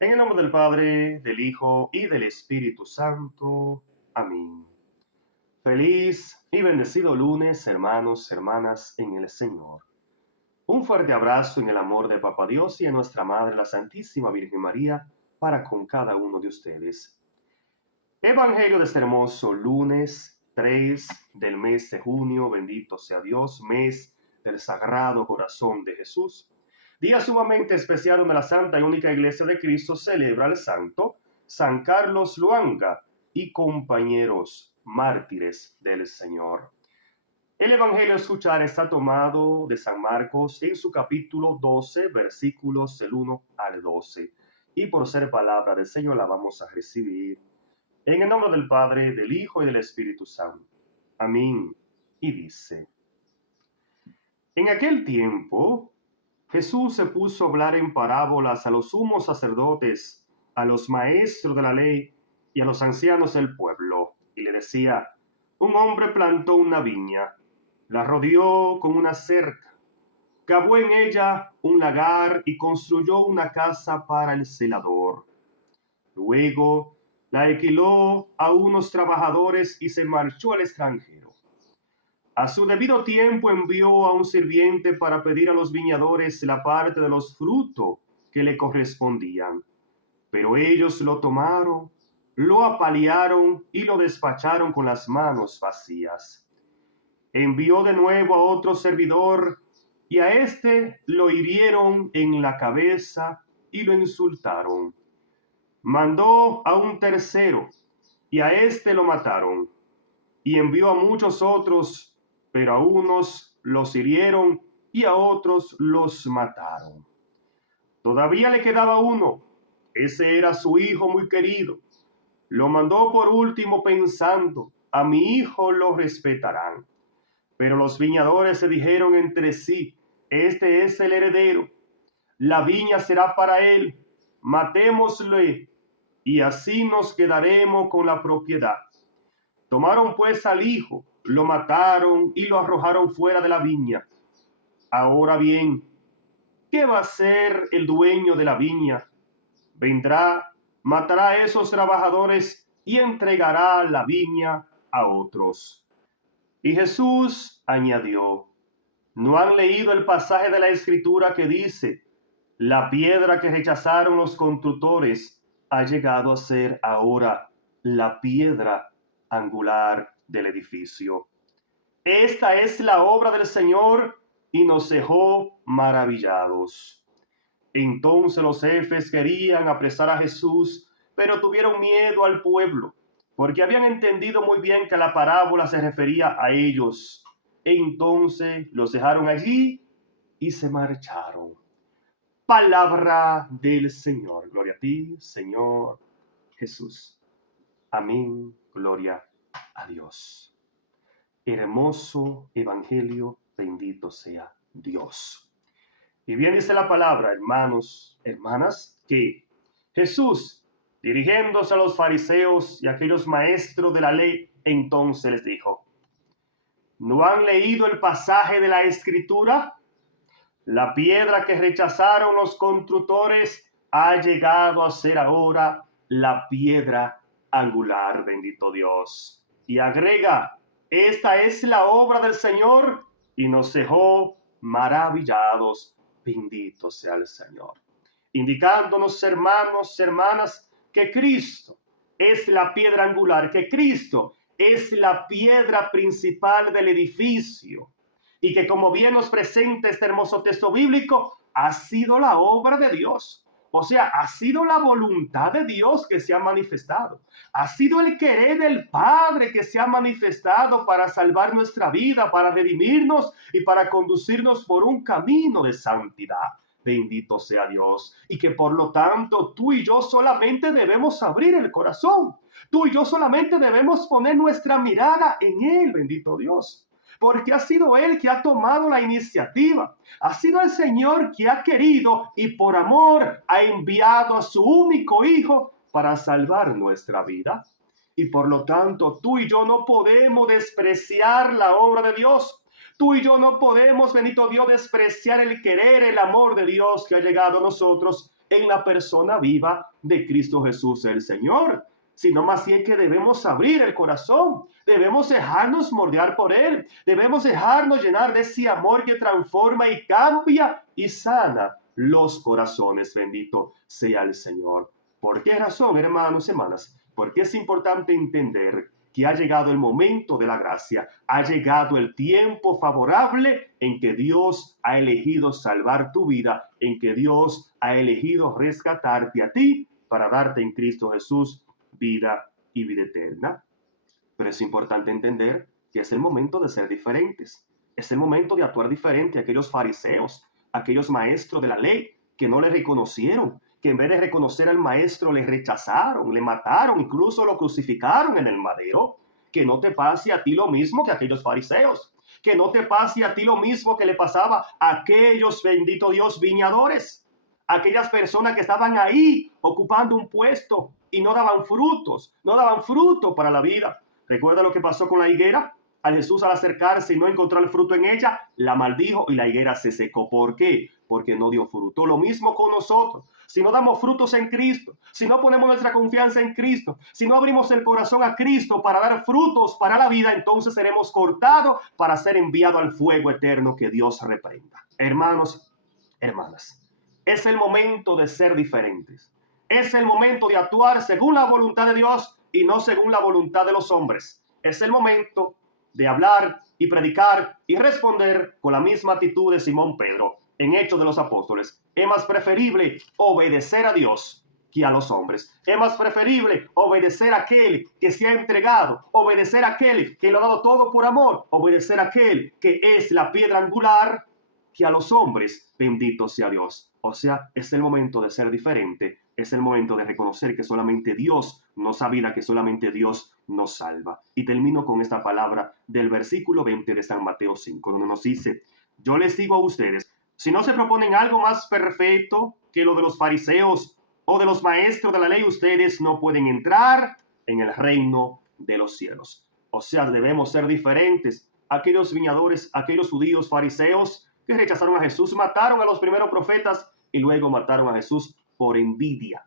En el nombre del Padre, del Hijo y del Espíritu Santo. Amén. Feliz y bendecido lunes, hermanos, hermanas, en el Señor. Un fuerte abrazo en el amor de Papá Dios y a nuestra Madre, la Santísima Virgen María, para con cada uno de ustedes. Evangelio de este hermoso lunes 3 del mes de junio, bendito sea Dios, mes del Sagrado Corazón de Jesús. Día sumamente especial donde la Santa y Única Iglesia de Cristo celebra al santo San Carlos Luanga y compañeros mártires del Señor. El Evangelio a escuchar está tomado de San Marcos en su capítulo 12, versículos del 1 al 12. Y por ser palabra del Señor la vamos a recibir. En el nombre del Padre, del Hijo y del Espíritu Santo. Amén. Y dice: En aquel tiempo, Jesús se puso a hablar en parábolas a los sumos sacerdotes, a los maestros de la ley y a los ancianos del pueblo, y le decía: Un hombre plantó una viña, la rodeó con una cerca, cavó en ella un lagar y construyó una casa para el celador. Luego la alquiló a unos trabajadores y se marchó al extranjero. A su debido tiempo envió a un sirviente para pedir a los viñadores la parte de los frutos que le correspondían. Pero ellos lo tomaron, lo apalearon y lo despacharon con las manos vacías. Envió de nuevo a otro servidor y a éste lo hirieron en la cabeza y lo insultaron. Mandó a un tercero y a éste lo mataron. Y envió a muchos otros, pero a unos los hirieron y a otros los mataron. Todavía le quedaba uno, ese era su hijo muy querido. Lo mandó por último pensando: a mi hijo lo respetarán. Pero los viñadores se dijeron entre sí: este es el heredero, la viña será para él, matémosle y así nos quedaremos con la propiedad. Tomaron pues al hijo, lo mataron y lo arrojaron fuera de la viña. Ahora bien, ¿qué va a hacer el dueño de la viña? Vendrá, matará a esos trabajadores y entregará la viña a otros. Y Jesús añadió: ¿No han leído el pasaje de la Escritura que dice: la piedra que rechazaron los constructores ha llegado a ser ahora la piedra angular del edificio? Esta es la obra del Señor y nos dejó maravillados. Entonces los jefes querían apresar a Jesús, pero tuvieron miedo al pueblo, porque habían entendido muy bien que la parábola se refería a ellos. Entonces los dejaron allí y se marcharon. Palabra del Señor. Gloria a ti, Señor Jesús. Amén. Gloria a Dios. Hermoso evangelio, bendito sea Dios. Y bien dice la palabra, hermanos, hermanas, que Jesús, dirigiéndose a los fariseos y a aquellos maestros de la ley, entonces les dijo: ¿No han leído el pasaje de la Escritura? La piedra que rechazaron los constructores ha llegado a ser ahora la piedra angular, bendito Dios. Y agrega: esta es la obra del Señor y nos dejó maravillados, bendito sea el Señor. Indicándonos, hermanos, hermanas, que Cristo es la piedra angular, que Cristo es la piedra principal del edificio, y que, como bien nos presenta este hermoso texto bíblico, ha sido la obra de Dios. O sea, ha sido la voluntad de Dios que se ha manifestado. Ha sido el querer del Padre que se ha manifestado para salvar nuestra vida, para redimirnos y para conducirnos por un camino de santidad. Bendito sea Dios. Y que por lo tanto tú y yo solamente debemos abrir el corazón. Tú y yo solamente debemos poner nuestra mirada en Él, bendito Dios. Porque ha sido Él que ha tomado la iniciativa. Ha sido el Señor que ha querido y por amor ha enviado a su único Hijo para salvar nuestra vida. Y por lo tanto, tú y yo no podemos despreciar la obra de Dios. Tú y yo no podemos, bendito Dios, despreciar el querer, el amor de Dios que ha llegado a nosotros en la persona viva de Cristo Jesús el Señor, sino más bien que debemos abrir el corazón, debemos dejarnos moldear por Él, debemos dejarnos llenar de ese amor que transforma y cambia y sana los corazones. Bendito sea el Señor. ¿Por qué razón, hermanos y hermanas? Porque es importante entender que ha llegado el momento de la gracia, ha llegado el tiempo favorable en que Dios ha elegido salvar tu vida, en que Dios ha elegido rescatarte a ti para darte en Cristo Jesús vida y vida eterna. Pero es importante entender que es el momento de ser diferentes, es el momento de actuar diferente a aquellos fariseos, aquellos maestros de la ley que no le reconocieron, que en vez de reconocer al maestro le rechazaron, le mataron, incluso lo crucificaron en el madero. Que no te pase a ti lo mismo que a aquellos fariseos, que no te pase a ti lo mismo que le pasaba a aquellos, bendito Dios, viñadores, aquellas personas que estaban ahí ocupando un puesto y no daban frutos, no daban fruto para la vida. ¿Recuerda lo que pasó con la higuera? A Jesús, al acercarse y no encontrar el fruto en ella, la maldijo y la higuera se secó. ¿Por qué? Porque no dio fruto. Lo mismo con nosotros. Si no damos frutos en Cristo, si no ponemos nuestra confianza en Cristo, si no abrimos el corazón a Cristo para dar frutos para la vida, entonces seremos cortados para ser enviados al fuego eterno. Que Dios reprenda. Hermanos, hermanas, es el momento de ser diferentes. Es el momento de actuar según la voluntad de Dios y no según la voluntad de los hombres. Es el momento de hablar y predicar y responder con la misma actitud de Simón Pedro en Hechos de los Apóstoles. Es más preferible obedecer a Dios que a los hombres. Es más preferible obedecer a aquel que se ha entregado, obedecer a aquel que lo ha dado todo por amor, obedecer a aquel que es la piedra angular, que a los hombres. Bendito sea Dios. O sea, es el momento de ser diferente. Es el momento de reconocer que solamente Dios nos habita, que solamente Dios nos salva. Y termino con esta palabra del versículo 20 de San Mateo 5, donde nos dice: yo les digo a ustedes, si no se proponen algo más perfecto que lo de los fariseos o de los maestros de la ley, ustedes no pueden entrar en el reino de los cielos. O sea, debemos ser diferentes. Aquellos viñadores, aquellos judíos fariseos que rechazaron a Jesús, mataron a los primeros profetas y luego mataron a Jesús por envidia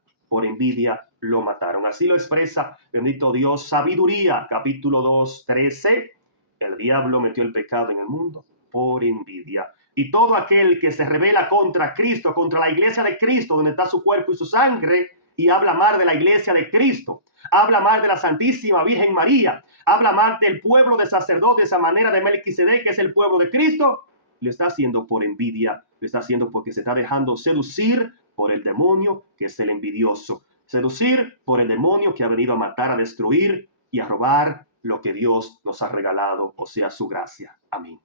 lo mataron. Así lo expresa, bendito Dios, Sabiduría, capítulo 2, 13. El diablo metió el pecado en el mundo por envidia. Y todo aquel que se rebela contra Cristo, contra la iglesia de Cristo, donde está su cuerpo y su sangre, y habla mal de la iglesia de Cristo, habla mal de la Santísima Virgen María, habla mal del pueblo de sacerdotes a manera de Melquisedec, que es el pueblo de Cristo, lo está haciendo por envidia, lo está haciendo porque se está dejando seducir por el demonio, que es el envidioso. Seducir por el demonio que ha venido a matar, a destruir y a robar lo que Dios nos ha regalado, o sea, su gracia. Amén.